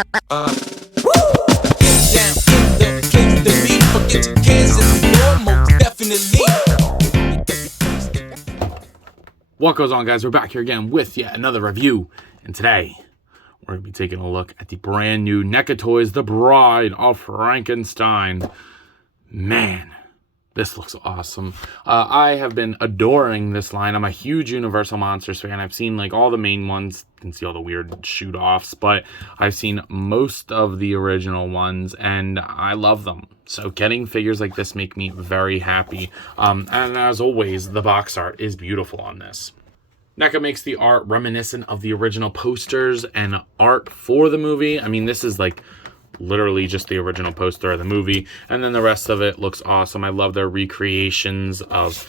Down in the place to be. Forget your cares and the war, most definitely. What goes on, guys? We're back here again with yet another review, and today we're going to be taking a look at the brand new Neca Toys, The Bride of Frankenstein. Man, this looks awesome. I have been adoring this line. I'm a huge Universal Monsters fan. I've seen like all the main ones. Didn't see all the weird shoot-offs, but I've seen most of the original ones, and I love them. So getting figures like this make me very happy. And as always, the box art is beautiful on this. Neca makes the art reminiscent of the original posters and art for the movie. I mean, this is like literally just the original poster of the movie, and then the rest of it looks awesome. I love their recreations of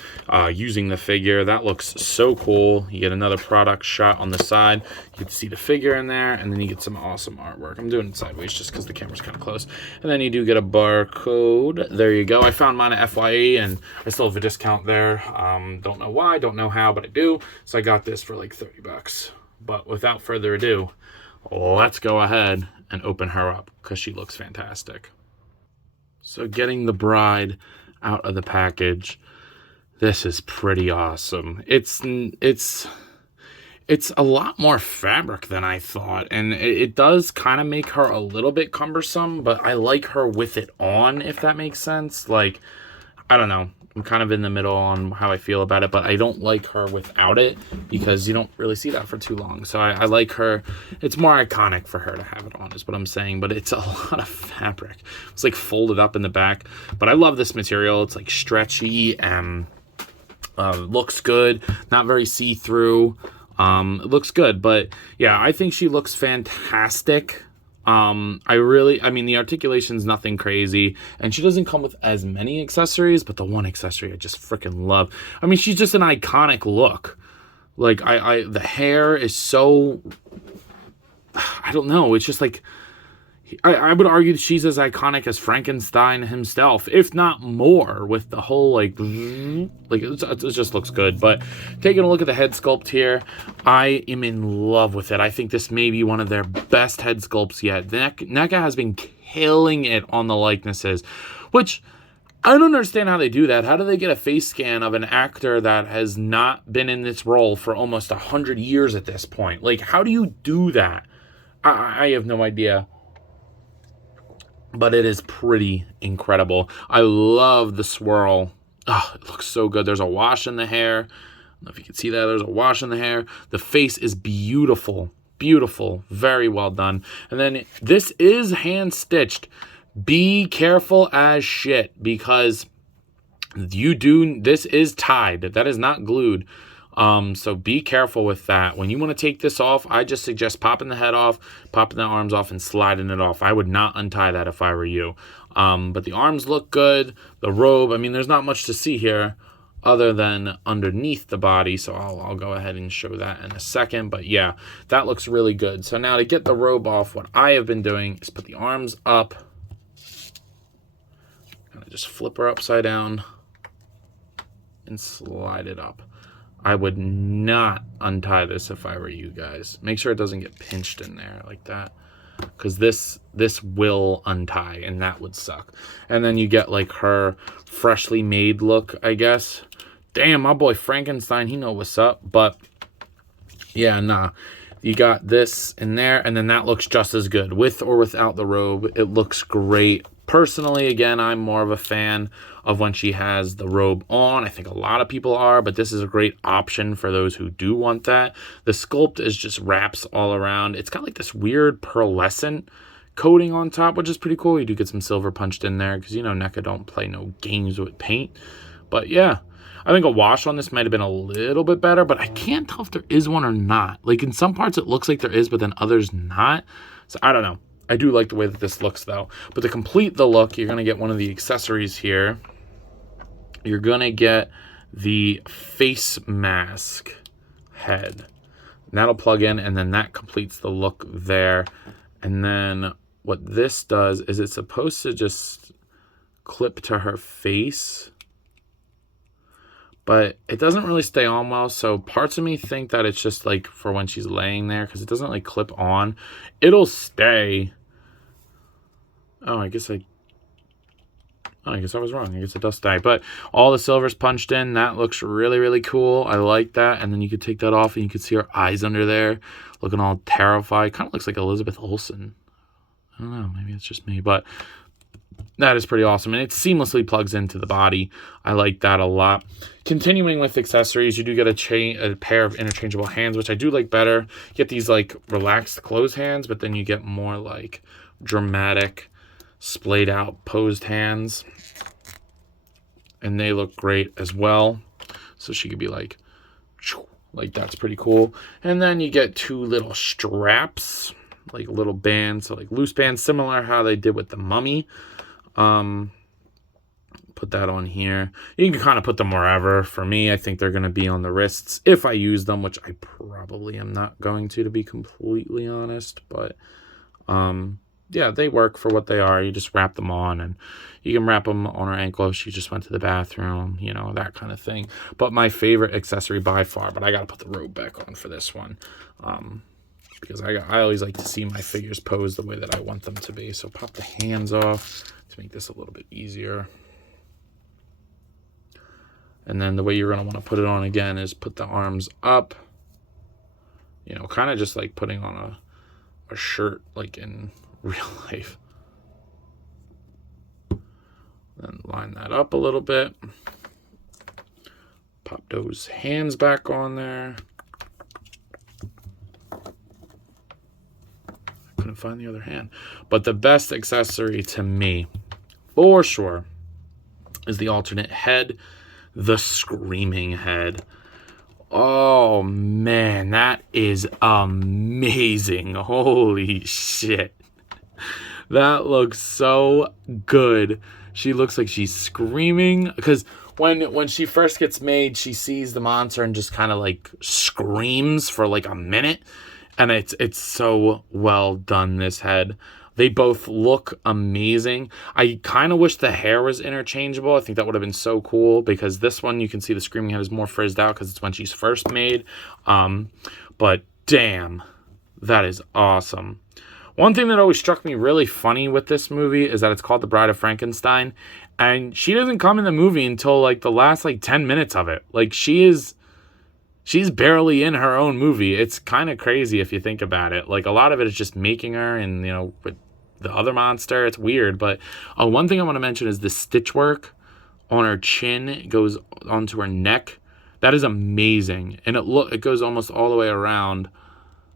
using the figure. That looks so cool. You get another product shot on the side. You get to see the figure in there, and then you get some awesome artwork. I'm doing it sideways just because the camera's kind of close. And then you do get a barcode. There you go. I found mine at FYE, and I still have a discount there. Don't know why, don't know how, but I do. So I got this for like 30 bucks. But without further ado, let's go ahead and open her up because she looks fantastic. So getting the bride out of the package, this is pretty awesome. It's a lot more fabric than I thought, and it does kind of make her a little bit cumbersome, but I like her with it on, if that makes sense. Like, I don't know. I'm kind of in the middle on how I feel about it, but I don't like her without it because you don't really see that for too long. So I like her. It's more iconic for her to have it on is what I'm saying, but it's a lot of fabric. It's like folded up in the back, but I love this material. It's like stretchy and looks good. Not very see-through. It looks good, but yeah, I think she looks fantastic. I mean, the articulation's nothing crazy, and she doesn't come with as many accessories, but the one accessory I just freaking love. I mean, she's just an iconic look. Like, the hair is so, I don't know, it's just like, I would argue that she's as iconic as Frankenstein himself, if not more, with the whole, like it just looks good. But taking a look at the head sculpt here, I am in love with it. I think this may be one of their best head sculpts yet. Neca has been killing it on the likenesses, which I don't understand how they do that. How do they get a face scan of an actor that has not been in this role for almost 100 years at this point? Like, how do you do that? I have no idea. But it is pretty incredible. I love the swirl. Oh, it looks so good. There's a wash in the hair. I don't know if you can see that. There's a wash in the hair. The face is beautiful. Beautiful. Very well done. And then this is hand-stitched. Be careful as shit because this is tied. That is not glued. So be careful with that. When you want to take this off, I just suggest popping the head off, popping the arms off, and sliding it off. I would not untie that if I were you. But the arms look good. The robe, I mean, there's not much to see here other than underneath the body. So I'll go ahead and show that in a second. But yeah, that looks really good. So now to get the robe off, what I have been doing is put the arms up. Kind of just flip her upside down and slide it up. I would not untie this if I were you guys. Make sure it doesn't get pinched in there like that, because this will untie, and that would suck. And then you get like her freshly made look, I guess. Damn, my boy Frankenstein, he know what's up. But yeah, nah. You got this in there, and then that looks just as good. With or without the robe, it looks great. Personally, again, I'm more of a fan of when she has the robe on. I think a lot of people are, but this is a great option for those who do want that. The sculpt is just wraps all around. It's got like this weird pearlescent coating on top, which is pretty cool. You do get some silver punched in there because, you know, Neca don't play no games with paint. But yeah, I think a wash on this might have been a little bit better, but I can't tell if there is one or not. Like in some parts it looks like there is, but then others not. So I don't know. I do like the way that this looks though. But to complete the look, you're going to get one of the accessories here. You're going to get the face mask head. And that'll plug in, and then that completes the look there. And then what this does is it's supposed to just clip to her face, but it doesn't really stay on well. So parts of me think that it's just like for when she's laying there, because it doesn't like clip on. It'll stay Oh, I guess I was wrong. I guess a dust dye. But all the silver's punched in. That looks really, really cool. I like that. And then you could take that off and you could see her eyes under there looking all terrified. Kind of looks like Elizabeth Olsen. I don't know. Maybe it's just me. But that is pretty awesome. And it seamlessly plugs into the body. I like that a lot. Continuing with accessories, you do get a pair of interchangeable hands, which I do like better. You get these like relaxed closed hands, but then you get more like dramatic, splayed out posed hands. And they look great as well. So she could be like that's pretty cool. And then you get two little straps, like little bands, so like loose bands, similar how they did with the Mummy. Put that on here. You can kind of put them wherever. For me, I think they're going to be on the wrists if I use them, which I probably am not going to be completely honest. But yeah, they work for what they are. You just wrap them on, and you can wrap them on her ankle if she just went to the bathroom, you know, that kind of thing. But my favorite accessory by far, but I got to put the robe back on for this one, because I always like to see my figures posed the way that I want them to be. So pop the hands off to make this a little bit easier. And then the way you're going to want to put it on again is put the arms up, you know, kind of just like putting on a shirt like in real life. Then line that up a little bit. Pop those hands back on there. I couldn't find the other hand. But the best accessory to me, for sure, is the alternate head. The screaming head. Oh man, that is amazing. Holy shit. That looks so good. She looks like she's screaming, because when she first gets made, she sees the monster and just kind of like screams for like a minute, and it's so well done, this head. They both look amazing. I kind of wish the hair was interchangeable. I think that would have been so cool, because this one you can see the screaming head is more frizzed out because it's when she's first made. But damn, that is awesome. One thing that always struck me really funny with this movie is that it's called The Bride of Frankenstein, and she doesn't come in the movie until like the last like 10 minutes of it. Like she's barely in her own movie. It's kind of crazy if you think about it. Like a lot of it is just making her, and you know, with the other monster, it's weird. But one thing I want to mention is the stitch work on her chin. It goes onto her neck. That is amazing, and it goes almost all the way around.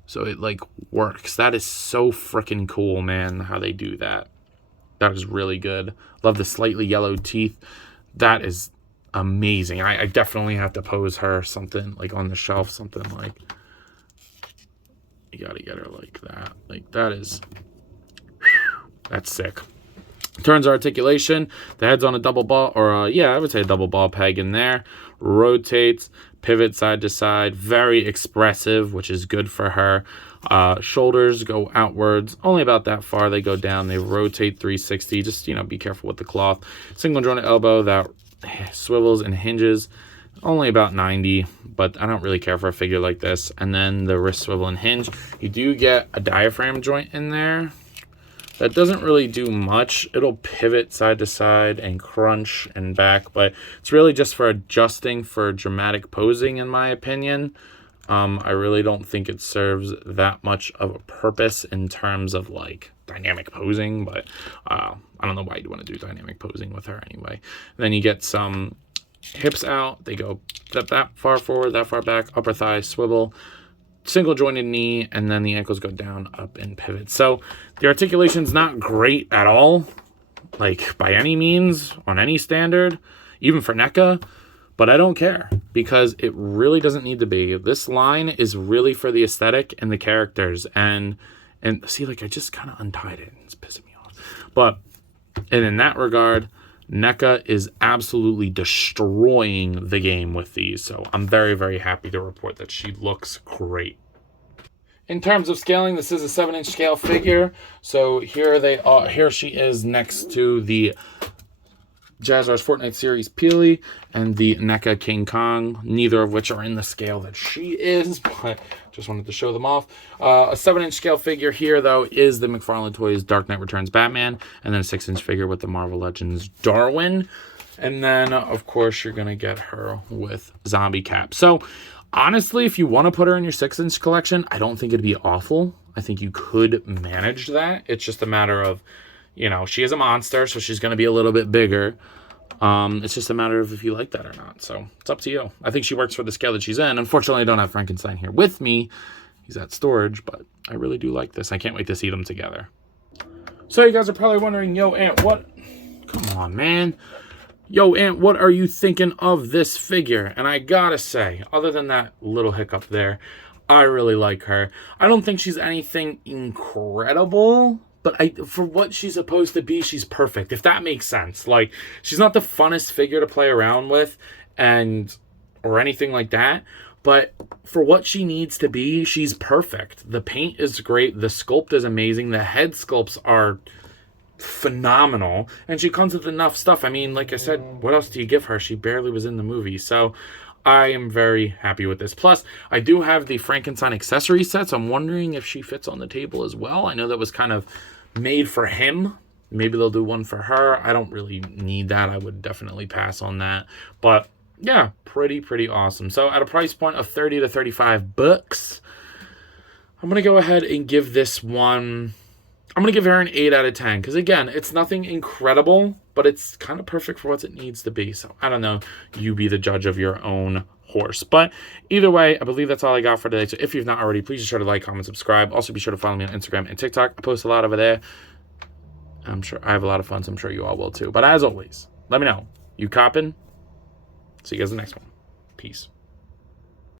So it like works. That is so freaking cool, man, how they do that. That is really good. Love the slightly yellow teeth. That is amazing. I definitely have to pose her something like on the shelf, something like, you gotta get her like that. Like that is, that's sick. Turns articulation. The head's on a double ball, or I would say a double ball peg in there. Rotates, pivot side to side. Very expressive, which is good for her. Shoulders go outwards, only about that far. They go down. They rotate 360. Just, you know, be careful with the cloth. Single jointed elbow that swivels and hinges, only about 90, but I don't really care for a figure like this. And then the wrist swivel and hinge. You do get a diaphragm joint in there. That doesn't really do much. It'll pivot side to side and crunch and back, but it's really just for adjusting for dramatic posing, in my opinion. I really don't think it serves that much of a purpose in terms of like dynamic posing, but I don't know why you'd want to do dynamic posing with her anyway. And then you get some hips out. They go that far forward, that far back, upper thigh swivel, single jointed knee, and then the ankles go down, up, and pivot. So the articulation's not great at all, like by any means, on any standard, even for Neca, but I don't care, because it really doesn't need to be. This line is really for the aesthetic and the characters, and see, like I just kind of untied it, it's pissing me off. But, and in that regard, Neca is absolutely destroying the game with these, so I'm very, very happy to report that she looks great. In terms of scaling, this is a 7-inch scale figure, so here they are. Here she is next to the Jazzar's Fortnite Series Peely, and the Neca King Kong, neither of which are in the scale that she is, but just wanted to show them off. A 7-inch scale figure here, though, is the McFarlane Toys Dark Knight Returns Batman, and then a 6-inch figure with the Marvel Legends Darwin. And then, of course, you're going to get her with Zombie Cap. So, honestly, if you want to put her in your 6-inch collection, I don't think it'd be awful. I think you could manage that. It's just a matter of, you know, she is a monster, so she's going to be a little bit bigger. It's just a matter of if you like that or not. So it's up to you. I think she works for the scale that she's in. Unfortunately, I don't have Frankenstein here with me. He's at storage, but I really do like this. I can't wait to see them together. So you guys are probably wondering, yo, Aunt, what? Come on, man. Yo, Aunt, what are you thinking of this figure? And I gotta say, other than that little hiccup there, I really like her. I don't think she's anything incredible, but for what she's supposed to be, she's perfect, if that makes sense. Like, she's not the funnest figure to play around with or anything like that, but for what she needs to be, she's perfect. The paint is great. The sculpt is amazing. The head sculpts are phenomenal, and she comes with enough stuff. I mean, like I said, what else do you give her? She barely was in the movie, so I am very happy with this. Plus, I do have the Frankenstein accessory set, so I'm wondering if she fits on the table as well. I know that was kind of made for him. Maybe they'll do one for her. I don't really need that. I would definitely pass on that. But yeah, pretty awesome. So at a price point of 30 to 35 bucks, I'm going to go ahead and give this one, I'm going to give her an 8 out of 10. Because again, it's nothing incredible, but it's kind of perfect for what it needs to be. So I don't know. You be the judge of your own horse. But either way, I believe that's all I got for today. So if you've not already, please be sure to like, comment, subscribe. Also be sure to follow me on Instagram and TikTok. I post a lot over there. I'm sure I have a lot of fun, so I'm sure you all will too. But as always, let me know. You coppin'? See you guys in the next one. Peace.